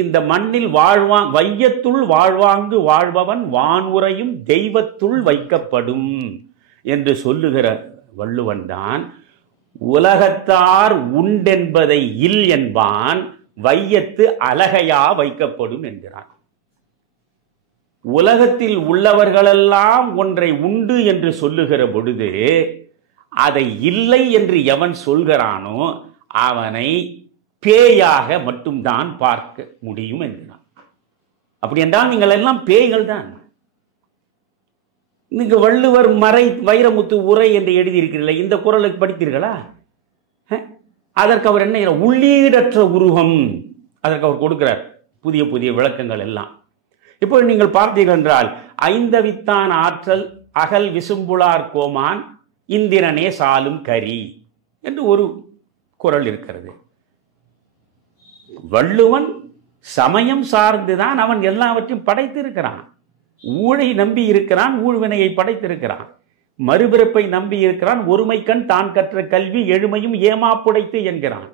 இந்த மண்ணில் வாழ்வான் வையத்துள் வாழ்வாங்கு வாழ்பவன் வானுரையும் தெய்வத்துள் வைக்கப்படும் என்று சொல்லுகிற வள்ளுவன் தான் உலகத்தார் உண்டென்பதை இல் என்பான் வையத்து அலகையா வைக்கப்படும் என்கிறான். உலகத்தில் உள்ளவர்களெல்லாம் ஒன்றை உண்டு என்று சொல்லுகிற பொழுது அதை இல்லை என்று எவன் சொல்கிறானோ அவனை பேயாக மட்டும்தான் பார்க்க முடியும் என்கிறான். அப்படி என்றால் நீங்கள் எல்லாம் பேய்கள் தான். நீங்க வள்ளுவர் மறை வைரமுத்து உரை என்று எழுதியிருக்கிறீர்கள், இந்த குறளுக்கு படித்தீர்களா? அதற்கு அவர் என்ன உள்ளீடற்ற உருவம் அதற்கு அவர் கொடுக்கிறார் புதிய புதிய விளக்கங்கள் எல்லாம். இப்போ நீங்கள் பார்த்தீர்கள் என்றால் ஐந்தவித்தான் ஆற்றல் அகல் விசும்புளார் கோமான் இந்திரனே சாலும் கரி என்று ஒரு குறள் இருக்கிறது. வள்ளுவன் சமயம் சார்ந்துதான் அவன் எல்லாவற்றையும் படைத்திருக்கிறான். ஊழை நம்பி இருக்கிறான், ஊழ்வினையை படைத்திருக்கிறான். மறுபிறப்பை நம்பி இருக்கிறான், ஒருமை கண் தான் கற்ற கல்வி எழுமையும் ஏமாப்புடைத்து என்கிறான்.